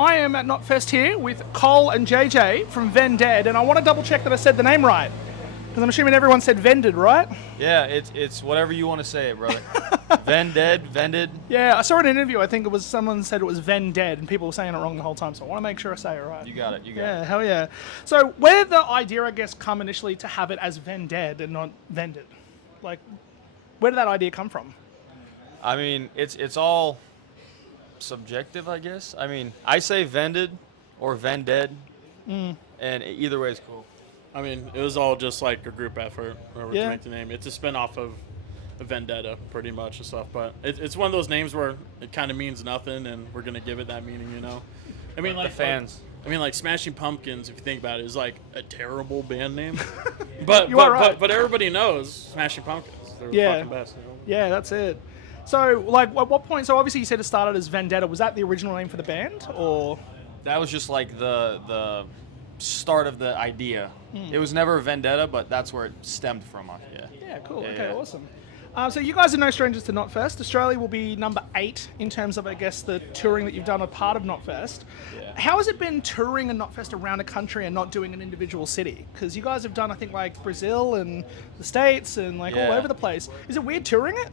I am at Knotfest here with Cole and JJ from Vended, and I want to double check that I said the name right, because I'm assuming everyone said Vended, right? Yeah, it's whatever you want to say it, brother. Vended. Yeah, I saw in an interview, I think it was someone said it was Vended, and people were saying it wrong the whole time, so I want to make sure I say it right. You got it. Yeah, hell yeah. So where did the idea, I guess, come initially to have it as Vended and not Vended? Like, where did that idea come from? I mean, it's all subjective, I guess. I mean, I say vended or vended, and either way is cool. I mean, it was all just like a group effort to Yeah. make the name. It's a spin-off of Vendetta, pretty much, and stuff. But it's one of those names where it kind of means nothing, and we're going to give it that meaning, you know? I mean, like The fans. like Smashing Pumpkins, if you think about it, is like a terrible band name. but You are right. but everybody knows Smashing Pumpkins. They're the Yeah. fucking best, you know? Yeah, that's it. So, like, at what point? So, obviously, you said it started as Vendetta. Was that the original name for the band, or? That was just like the start of the idea. It was never vendetta, but that's where it stemmed from. Yeah. Yeah, cool. Yeah, Okay, yeah. awesome. So you guys are no strangers to Knotfest. Australia will be number 8 in terms of, I guess, the touring that you've done a part of Knotfest. Yeah. How has it been touring a Knotfest around a country and not doing an individual city? Because you guys have done, I think, like Brazil and the States and like all Yeah. over the place. Is it weird touring it?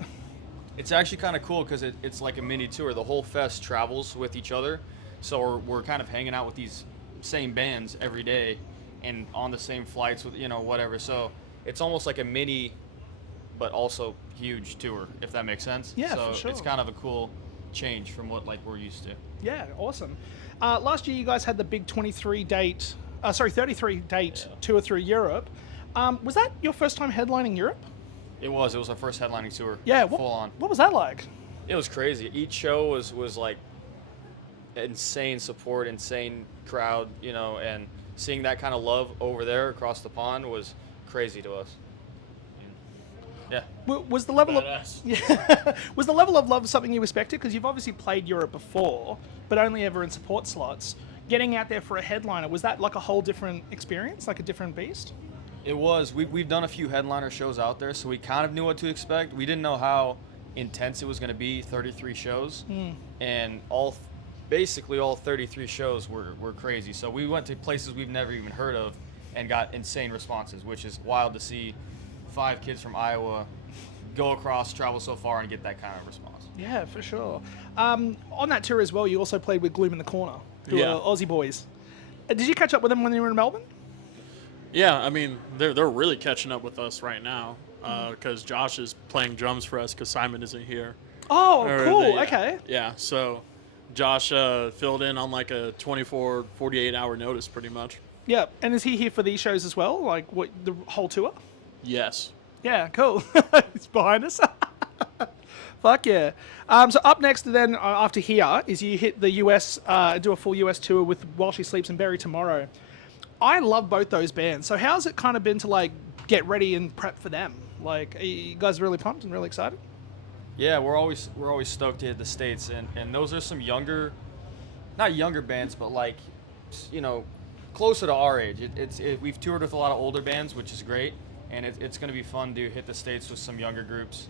It's actually kind of cool because it's like a mini tour. The whole fest travels with each other, so we're kind of hanging out with these same bands every day, and on the same flights with whatever. So it's almost like a mini, but also huge tour, if that makes sense. Yeah, so for sure. it's kind of a cool change from what like we're used to. Yeah, awesome. Last year you guys had the big 33 date tour through Europe. Was that your first time headlining Europe? It was our first headlining tour. Yeah, full on. What was that like? It was crazy. Each show was like insane support, insane crowd, and seeing that kind of love over there across the pond was crazy to us. Yeah. Was the level Badass. was the level of love something you expected? Because you've obviously played Europe before, but only ever in support slots. Getting out there for a headliner, was that like a whole different experience, like a different beast? It was. We've done a few headliner shows out there, so we kind of knew what to expect. We didn't know how intense it was going to be, 33 shows. And basically all 33 shows were crazy. So we went to places we've never even heard of and got insane responses, which is wild to see 5 kids from Iowa go across, travel so far, and get that kind of response. Yeah, for sure. On that tour as well, you also played with Gloom in the Corner, who Yeah. are Aussie boys. Did you catch up with them when you were in Melbourne? Yeah, I mean, they're really catching up with us right now because Josh is playing drums for us because Simon isn't here. Oh, Or cool. they- Okay. Yeah, so Josh filled in on like a 24, 48-hour notice pretty much. Yeah, and is he here for these shows as well? Like what the whole tour? Yes. Yeah, cool. He's behind us. Fuck yeah. So up next then after here is you hit the US, do a full US tour with While She Sleeps and Bury Tomorrow. I love both those bands. So how's it kind of been to like get ready and prep for them? Like, are you guys really pumped and really excited? Yeah, we're always stoked to hit the States, and those are some not younger bands, but like, closer to our age. We've toured with a lot of older bands, which is great, and it's going to be fun to hit the States with some younger groups.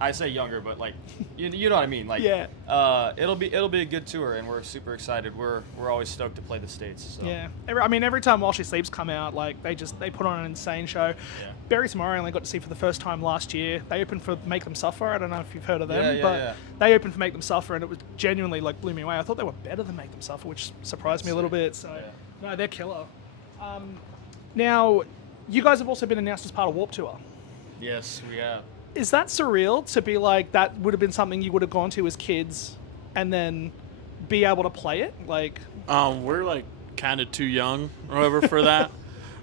I say younger, but like, you know what I mean. Like, Yeah. It'll be a good tour, and we're super excited. We're always stoked to play the States. So. Yeah. Every time While She Sleeps come out, like they put on an insane show. Yeah. Bury Tomorrow I only got to see for the first time last year. They opened for Make Them Suffer. I don't know if you've heard of them, but they opened for Make Them Suffer, and it was genuinely like blew me away. I thought they were better than Make Them Suffer, which surprised me a little bit. So no, they're killer. Now, you guys have also been announced as part of Warped Tour. Yes, we have. Is that surreal to be like that would have been something you would have gone to as kids and then be able to play it? Like, We're like kind of too young or whatever for that.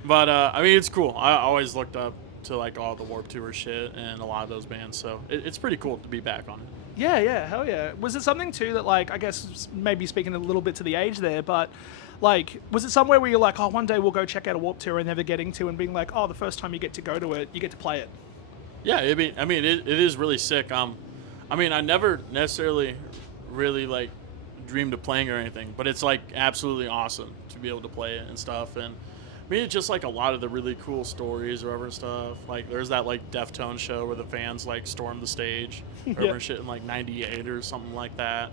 But I mean, it's cool. I always looked up to like all the Warped Tour shit and a lot of those bands. So it's pretty cool to be back on it. yeah, hell yeah. Was it something too that like, I guess maybe speaking a little bit to the age there, but like, was it somewhere where you're like, oh, one day we'll go check out a Warped Tour and never getting to, and being like, oh, the first time you get to go to it, you get to play it? Yeah, it is really sick. I mean, I never necessarily really like dreamed of playing or anything, but it's like absolutely awesome to be able to play it and stuff. And I mean, it's just like a lot of the really cool stories or whatever stuff. Like there's that like Deftones show where the fans like stormed the stage or Yeah. shit in like '98 or something like that.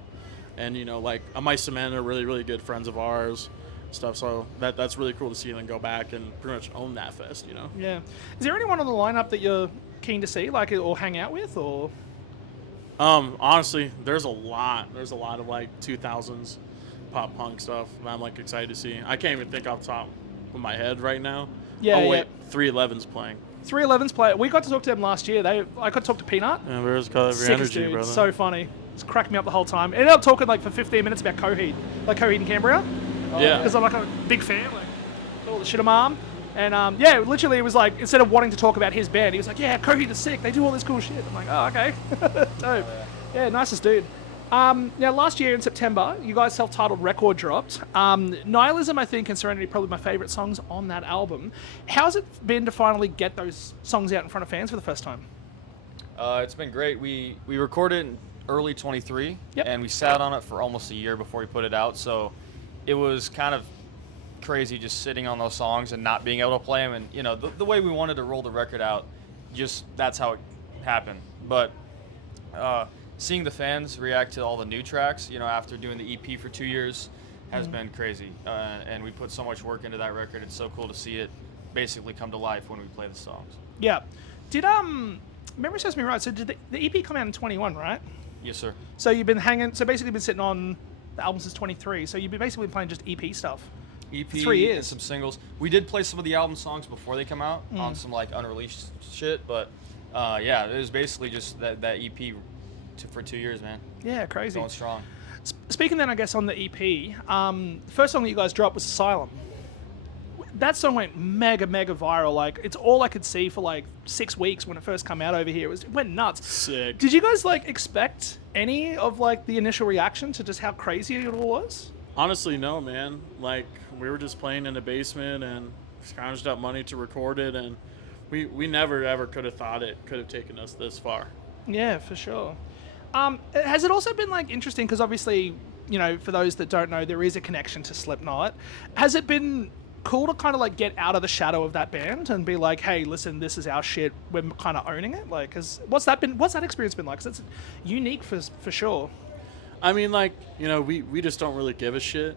and like Mice and Men are really really good friends of ours, stuff. So that's really cool to see them go back and pretty much own that fest. Yeah. Is there anyone on the lineup that you're keen to see, like, or hang out with, or? Honestly, there's a lot of like 2000s pop punk stuff that I'm like excited to see. I can't even think off the top of my head right now. Yeah. Oh wait, Yeah. 311's playing. 311's play. We got to talk to them last year. I got to talk to Peanut. Yeah, where's color of your Sickest energy, dude. brother? So funny. It's cracked me up the whole time. Ended up talking like for 15 minutes about Coheed, like Coheed in Canberra. Yeah. Because I'm like a big fan, like all the shit on my arm. And yeah, literally it was like, instead of wanting to talk about his band, he was like, yeah, Coheed is sick. They do all this cool shit. I'm like, oh, okay. Dope. Yeah, nicest dude. Now, last year in September, you guys' self-titled record dropped. Nihilism, I think, and Serenity, probably my favourite songs on that album. How's it been to finally get those songs out in front of fans for the first time? It's been great. We recorded in early 23, Yep. and we sat on it for almost a year before we put it out. So it was kind of crazy just sitting on those songs and not being able to play them. And the way we wanted to roll the record out, just that's how it happened. But seeing the fans react to all the new tracks, after doing the EP for 2 years, has been crazy. And we put so much work into that record. It's so cool to see it basically come to life when we play the songs. Yeah. Did memory serves me right? So did the EP come out in 21, right? Yes, sir. So you've been hanging. So basically, been sitting on the album since 23. So you've been basically playing just EP stuff. EP 3 years. and some singles. We did play some of the album songs before they come out on some like unreleased shit, but yeah, it was basically just that EP for 2 years, man. Yeah, crazy. Going strong. Speaking then, I guess, on the EP, the first song that you guys dropped was Asylum. That song went mega viral. Like, it's all I could see for like 6 weeks when it first came out over here. It went nuts. Sick. Did you guys like expect any of like the initial reaction to just how crazy it all was? Honestly, no, man. Like, we were just playing in the basement and scrounged up money to record it, and we never ever could have thought it could have taken us this far. Yeah, for sure. Has it also been like interesting, because obviously, for those that don't know, there is a connection to Slipknot. Has it been cool to kind of like get out of the shadow of that band and be like, hey, listen, this is our shit, we're kind of owning it? Like, what's that experience been like? 'Cause it's unique for sure. I mean, like, we just don't really give a shit.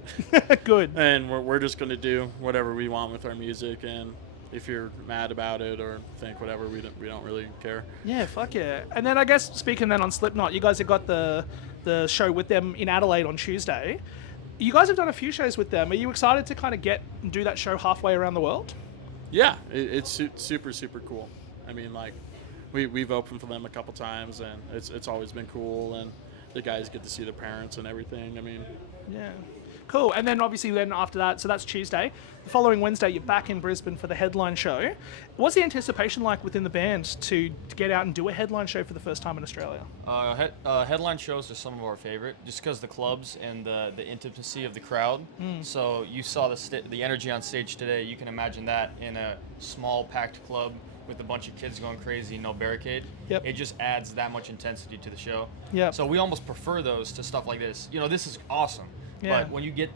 Good. And we're just going to do whatever we want with our music, and if you're mad about it or think whatever, we don't really care. Yeah, fuck yeah. And then I guess, speaking then on Slipknot, you guys have got the show with them in Adelaide on Tuesday. You guys have done a few shows with them. Are you excited to kind of get and do that show halfway around the world? Yeah, it's super cool. I mean, like, we've opened for them a couple times, and it's always been cool, and the guys get to see their parents and everything. I mean, yeah. Cool. And then obviously then after that, so that's Tuesday. The following Wednesday, you're back in Brisbane for the headline show. What's the anticipation like within the band to get out and do a headline show for the first time in Australia? Headline shows are some of our favorite, just because the clubs and the intimacy of the crowd. So you saw the energy on stage today. You can imagine that in a small packed club with a bunch of kids going crazy, no barricade. Yep. It just adds that much intensity to the show. Yep. So we almost prefer those to stuff like this. This is awesome. Yeah. But when you get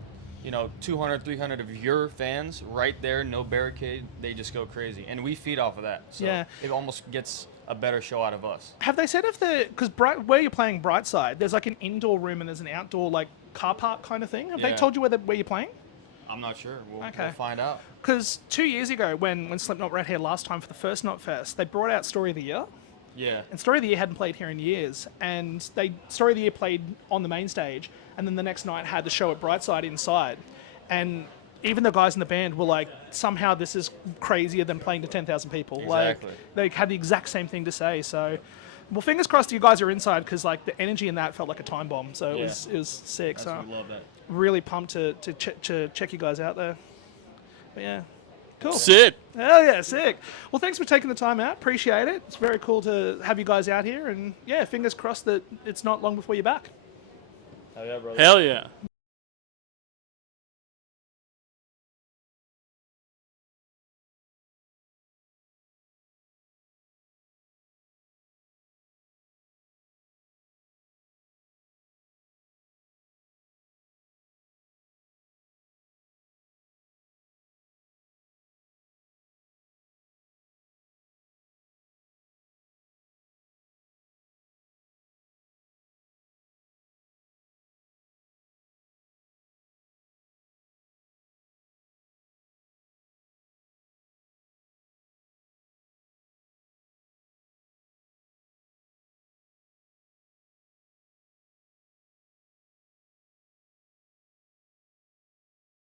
200, 300 of your fans right there, no barricade, they just go crazy. And we feed off of that. So Yeah. it almost gets a better show out of us. Have they said because where you're playing Brightside, there's like an indoor room and there's an outdoor like car park kind of thing. Have they Yeah. told you where you're playing? I'm not sure. We'll Okay. find out. Because 2 years ago, when Slipknot were out here last time for the first Knotfest, they brought out Story of the Year. Yeah. And Story of the Year hadn't played here in years. And Story of the Year played on the main stage, and then the next night had the show at Brightside inside. And even the guys in the band were like, somehow this is crazier than playing to 10,000 people. Exactly. Like, they had the exact same thing to say. So, well, fingers crossed you guys are inside, because like the energy in that felt like a time bomb. So Yeah. it was sick. So We love that. really pumped to check you guys out there. But yeah, cool. sick. Hell yeah, sick. Well, thanks for taking the time out. Appreciate it. It's very cool to have you guys out here. And yeah, fingers crossed that it's not long before you're back. Oh yeah, brother. Hell yeah.